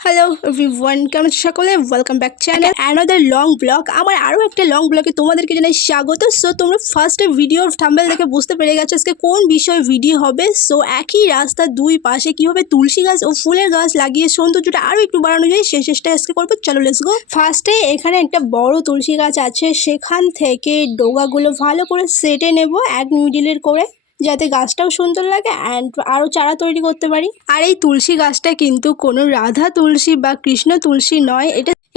Hello everyone, কেমন আছো সকলে? Welcome back channel another long blog. আমার আরও একটা লং ব্লগে তোমাদেরকে জানাই স্বাগত। সো তোমরা ফার্স্টে ভিডিওর থাম্বনেল দেখে বুঝতে পেরে গেছো আজকে কোন বিষয়ে ভিডিও হবে। সো একই রাস্তার দুই পাশে কীভাবে তুলসী গাছ ও ফুলের গাছ লাগিয়ে সৌন্দর্যটা আরও একটু বাড়ানো যায় সেই চেষ্টায় আজকে করবো। চলো লেটস গো। ফার্স্টে এখানে একটা বড় তুলসী গাছ আছে, সেখান থেকে ডোগাগুলো ভালো করে সেটে নেব এক মিডিলের করে, যাতে গাছটাও সুন্দর লাগে অ্যান্ড আরও চারা তৈরি করতে পারি। আর এই তুলসী গাছটা কিন্তু কোনো রাধা তুলসী বা কৃষ্ণ তুলসী নয়,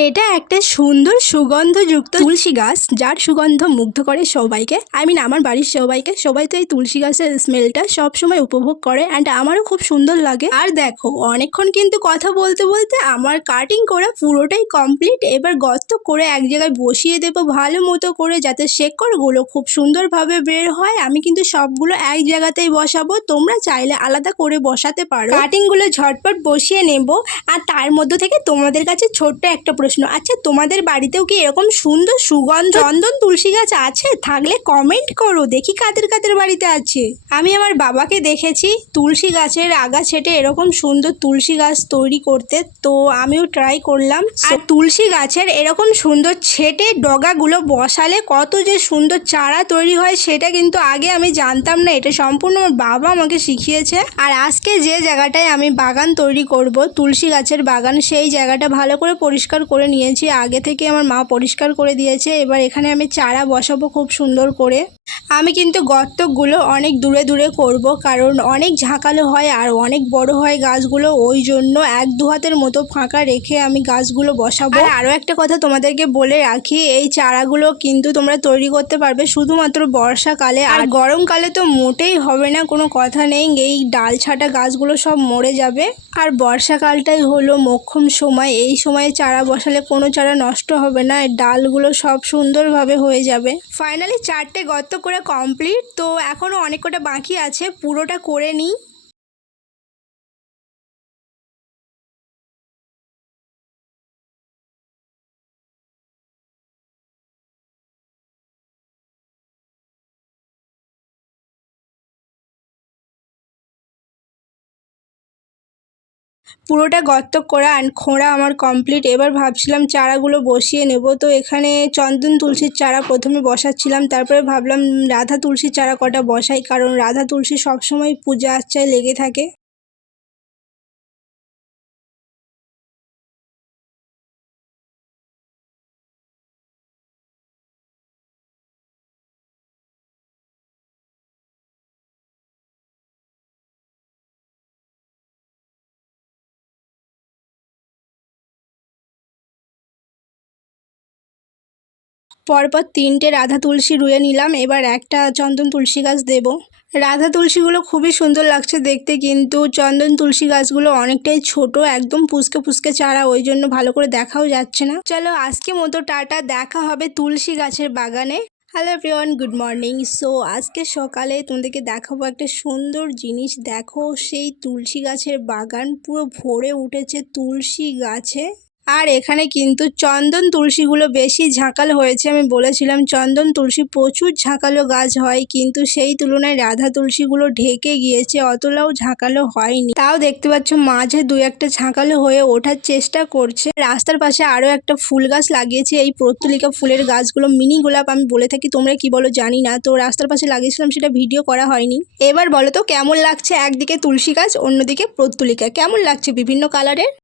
এটা একটা সুন্দর সুগন্ধযুক্ত তুলসী গাছ, যার সুগন্ধ মুগ্ধ করে সবাইকে। আমার বাড়ির সবাইকে। সবাই তো এই তুলসী গাছের স্মেলটা সবসময় উপভোগ করে অ্যান্ড আমারও খুব সুন্দর লাগে। আর দেখো, অনেকক্ষণ কিন্তু কথা বলতে বলতে আমার কাটিং করা পুরোটাই কমপ্লিট। এবার গর্ত করে এক জায়গায় বসিয়ে দেবো ভালো মতো করে, যাতে শেকড়গুলো খুব সুন্দরভাবে বের হয়। আমি কিন্তু সবগুলো এক জায়গাতেই বসাবো, তোমরা চাইলে আলাদা করে বসাতে পারো। কাটিংগুলো ঝটপট বসিয়ে নেব। আর তার মধ্যে থেকে তোমাদের কাছে ছোট্ট একটা প্রশ্ন, আচ্ছা তোমাদের বাড়িতেও কি এরকম সুন্দর সুগন্ধ চন্দন তুলসী গাছ আছে? থাকলে কমেন্ট করো, দেখি কাদের কাদের বাড়িতে আছে। আমি আমার বাবাকে দেখেছি তুলসী গাছের আগা ছেটে এরকম সুন্দর তুলসী গাছ তৈরি করতে, তো আমিও ট্রাই করলাম। আর তুলসী গাছের এরকম সুন্দর ছেটে ডগাগুলো বসালে কত যে সুন্দর চারা তৈরি হয় সেটা কিন্তু আগে আমি জানতাম না। এটা সম্পূর্ণ আমার বাবা আমাকে শিখিয়েছে। আর আজকে যে জায়গাটায় আমি বাগান তৈরি করব, তুলসী গাছের বাগান, সেই জায়গাটা ভালো করে পরিষ্কার করে নিয়েছি। আগে থেকে আমার মা পরিষ্কার করে দিয়েছে। এবার এখানে আমি চারা বসাবো খুব সুন্দর করে। আমি কিন্তু গর্তগুলো অনেক দূরে দূরে করব, কারণ অনেক ঝাঁকালো হয় আর অনেক বড় হয় গাছগুলো, ওই জন্য 1-2 হাতের মতো ফাঁকা রেখে আমি গাছগুলো বসাবো। আর আরও একটা কথা তোমাদেরকে বলে রাখি, এই চারাগুলো কিন্তু তোমরা তৈরি করতে পারবে শুধুমাত্র বর্ষাকালে, আর গরমকালে তো মোটেই হবে না, কোনো কথা নেই। এই ডাল ছাটা গাছগুলো সব মরে যাবে। আর বর্ষাকালটাই হলো মোক্ষম সময়, এই সময়ে চারা বসালে কোনো চারা নষ্ট হবে না, ডালগুলো সব সুন্দরভাবে হয়ে যাবে। ফাইনালি 4টে গর্ত করে কমপ্লিট, তো এখনও অনেক কটা বাকি আছে, পুরোটা করে নিই। পুরোটা গর্ত করা আর খোঁড়া আমার কমপ্লিট। এবার ভাবছিলাম চারাগুলো বসিয়ে নেব। তো এখানে চন্দন তুলসীর চারা প্রথমে বসাচ্ছিলাম, তারপরে ভাবলাম রাধা তুলসীর চারা কটা বসাই, কারণ রাধা তুলসী সবসময় পূজা আর্চায় লেগে থাকে। পরপর 3টে রাধা তুলসী রুয়ে নিলাম, এবার একটা চন্দন তুলসী গাছ দেব। রাধা তুলসীগুলো খুবই সুন্দর লাগছে দেখতে, কিন্তু চন্দন তুলসী গাছগুলো অনেকটাই ছোট, একদম পুচকে পুচকে চারা, ওই জন্য ভালো করে দেখাও যাচ্ছে না। চলো আজকে মতো টাটা, দেখা হবে তুলসী গাছের বাগানে। Hello everyone, good morning. So আজকে সকালে তোমাদেরকে দেখাবো একটা সুন্দর জিনিস। দেখো, সেই তুলসী গাছের বাগান পুরো ভরে উঠেছে তুলসী গাছে। আর এখানে কিন্তু চন্দন তুলসীগুলো বেশি ঝাঁকালো হয়েছে। আমি বলেছিলাম চন্দন তুলসী প্রচুর ঝাঁকালো গাছ হয়, কিন্তু সেই তুলনায় রাধা তুলসীগুলো ঢেকে গিয়েছে, অতটাও ঝাঁকালো হয়নি। তাও দেখতে পাচ্ছ মাঝে 2-1টা ঝাঁকালো হয়ে ওঠার চেষ্টা করছে। রাস্তার পাশে আরও একটা ফুল গাছ লাগিয়েছে, এই পর্তুলিকা ফুলের গাছগুলো, মিনি গোলাপ আমি বলে থাকি, তোমরা কি বলো জানি না। তো রাস্তার পাশে লাগিয়েছিলাম, সেটা ভিডিও করা হয়নি। এবার বলো তো কেমন লাগছে, একদিকে তুলসী গাছ অন্যদিকে পর্তুলিকা, কেমন লাগছে বিভিন্ন কালারের?